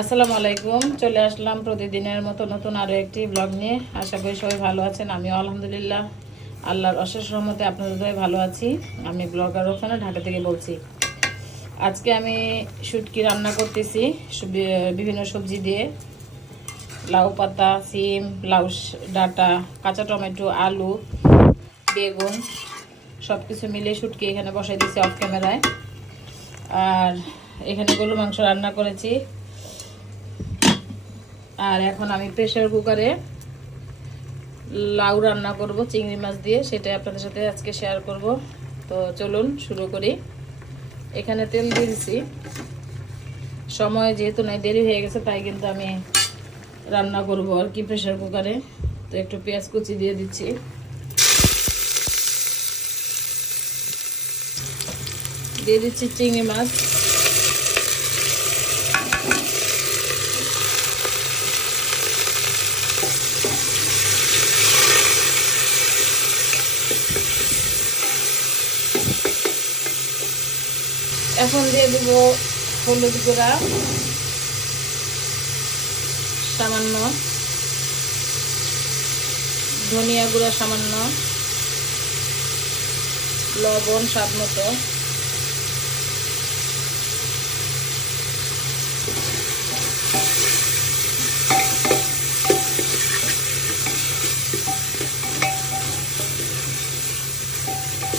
আসসালামু আলাইকুম। চলে আসলাম প্রতিদিনের মতো নতুন আরও একটি ব্লগ নিয়ে। আশা করি সবাই ভালো আছেন, আমিও আলহামদুলিল্লাহ। আল্লাহর অশেষ রহমতে আপনাদের সবাই ভালো আছি। আমি ব্লগার ওখানে ঢাকা থেকে বলছি। আজকে আমি শুটকি রান্না করতেছি বিভিন্ন সবজি দিয়ে। লাউ পাতা, সিম, লাউ ডাঁটা, কাঁচা টমেটো, আলু, বেগুন সব কিছু মিলিয়ে শুটকি এখানে বসাই দিয়েছি অফ ক্যামেরায় আর এখানে গরু মাংস রান্না করেছি। আর এখন আমি প্রেশার কুকারে লাউ রান্না করব, চিংড়ি মাছ দিয়ে, সেটাই আপনাদের সাথে আজকে শেয়ার করব। তো চলুন শুরু করি। এখানে তেল দিয়ে সময় যেহেতু নাই, দেরি হয়ে গেছে, তাই কিন্তু আমি রান্না করব আর কি প্রেশার কুকারে তো একটু পেঁয়াজ কুচি দিয়ে দিচ্ছি। দিয়ে দিচ্ছি চিংড়ি মাছ। এখন দিয়ে দেব হলুদ গুঁড়া। সামান্য। ধনিয়া গুঁড়া সামান্য। লবণ স্বাদ মতো।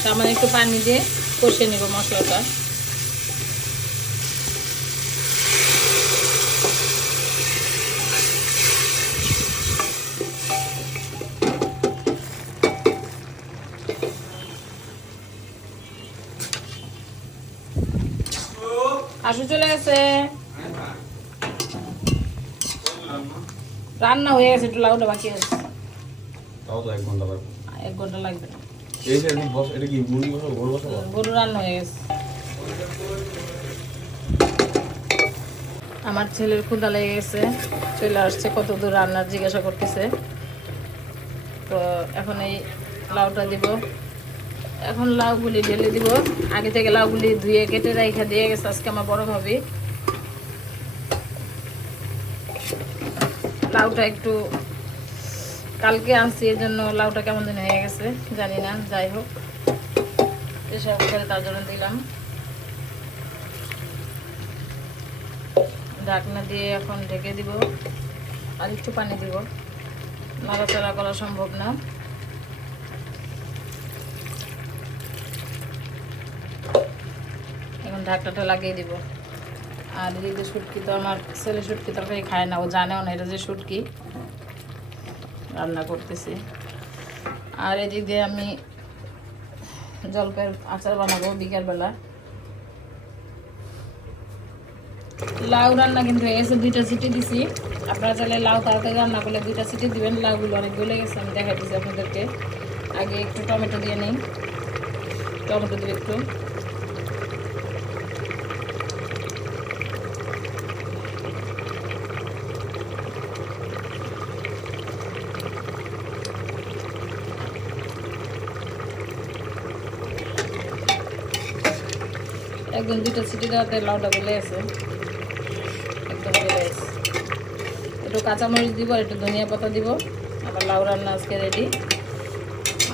সামান্য একটু পানি দিয়ে কষে নেব মশলাটা। আসু চলে গেছে। রান্না হয়ে গেছে একটু লাউটা বাকি আছে। তাও তো এক ঘণ্টা লাগবে। এক ঘণ্টা লাগবে এই যে বস এটা কি মুরগি বসাবো গরু বসাবো? গরু রান্না হয়ে গেছে। আমার ছেলের ক্ষুদা লেগে গেছে চলে আসছে কত দূর রান্নার জিজ্ঞাসা করতেছে। তো এখন এই লাউটা দিব। এখন লাউগুলি ঢেলে দিব। আগে থেকে লাউগুলি ধুয়ে কেটে রেখে দিয়ে গেছে আজকে আমার বড় ভাবি। লাউটা একটু কালকে আনছি এর জন্য লাউটা কেমন দিন হয়ে গেছে, জানি না, যাই হোক। এসব করে তার জন্য দিলাম। ঢাকনা দিয়ে এখন ঢেকে দিব, আর একটু পানি দিব। নাড়াচাড়া করা সম্ভব না। ঢাকনাটা লাগিয়ে দিব। আর এদিকে শুটকি তো আমার ছেলে শুটকি তরকারি খায় না, ও জানেও না এটা যে শুটকি। রান্না করতেছি। আর এদিক দিয়ে আমি জলপাইয়ের আচার বানাবো বিকালবেলা। লাউ রান্না কিন্তু হয়ে গেছে দুইটা সিটি দিছি। আপনারা চাইলে লাউ তাড়াতাড়ি রান্না করলে দুইটা সিটি দিবেন, লাউগুলো অনেক গলে গেছে, আমি দেখাই দিচ্ছি আপনাদেরকে। আগে একটু টমেটো দিয়ে নিই। টমেটো দিয়ে একটু। একদম দুইটা সিটি দেওয়াতে লাউটা আছে। একদম গলে আছে। একটু কাঁচামরিচ দিব, একটু ধনিয়া পাতা দিব। আবার লাউ রান্না আজকে রেডি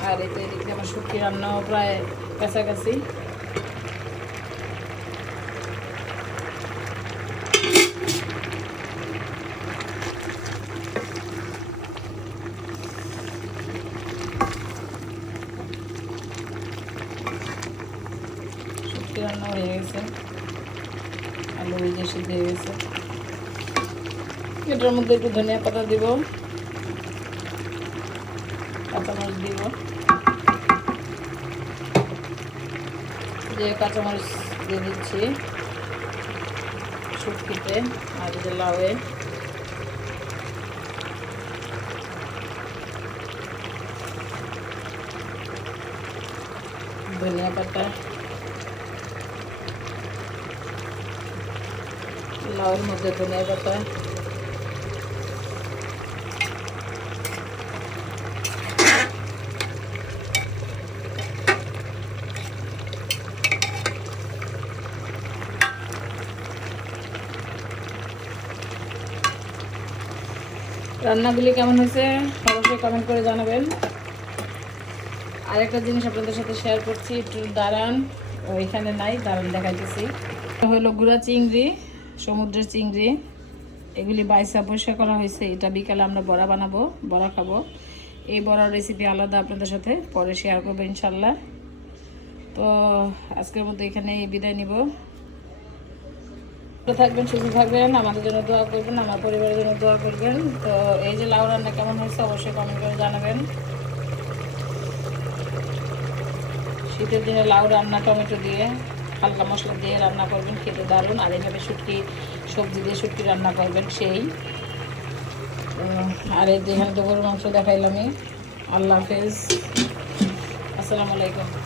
আর এতে এদিকে আমার শুটকি রান্নাও প্রায় কাছাকাছি শুটকি রান্না হয়ে গেছে। আলু ভেজে সিদ্ধ হয়ে গেছে। এটার মধ্যে একটু ধনিয়া পাতা দিব। কাঁচামরিচ দিব। যে কাঁচামরিচ দিয়ে দিচ্ছি শুটকিতে আর যে লাউয়ে। ধনিয়া পাতা। লাউয়ের মধ্যে ধনিয়া পাতা। রান্নাগুলি কেমন হয়েছে, অবশ্যই কমেন্ট করে জানাবেন। আরেকটা জিনিস আপনাদের সাথে শেয়ার করছি, একটু দাঁড়ান, ওইখানে নাই, দাঁড়ান দেখাইতেছি। হলো গুড়া চিংড়ি। সমুদ্রের চিংড়ি, এগুলি বাইসা পরিষ্কার করা হয়েছে। এটা বিকালে আমরা বড়া বানাবো, বড়া খাব। এই বড়ার রেসিপি আলাদা আপনাদের সাথে পরে শেয়ার করব ইনশাল্লাহ তো আজকের মতো এখানে বিদায় নিব। থাকবেন, সুস্থ থাকবেন, আমাদের জন্য দোয়া করবেন, আমার পরিবারের জন্য দোয়া করবেন। তো এই যে লাউ রান্না কেমন হয়েছে অবশ্যই কমেন্ট করে জানাবেন। শীতের দিনে লাউ রান্না টমেটো দিয়ে হালকা মশলা দিয়ে রান্না করবেন, খেতে দারুণ আর এইভাবে শুটকি, সবজি দিয়ে শুটকি রান্না করবেন, সেই। আর এই যেখানে তো গরুর মাংস দেখাইলামই। আল্লাহ হাফেজ। আসসালামু আলাইকুম।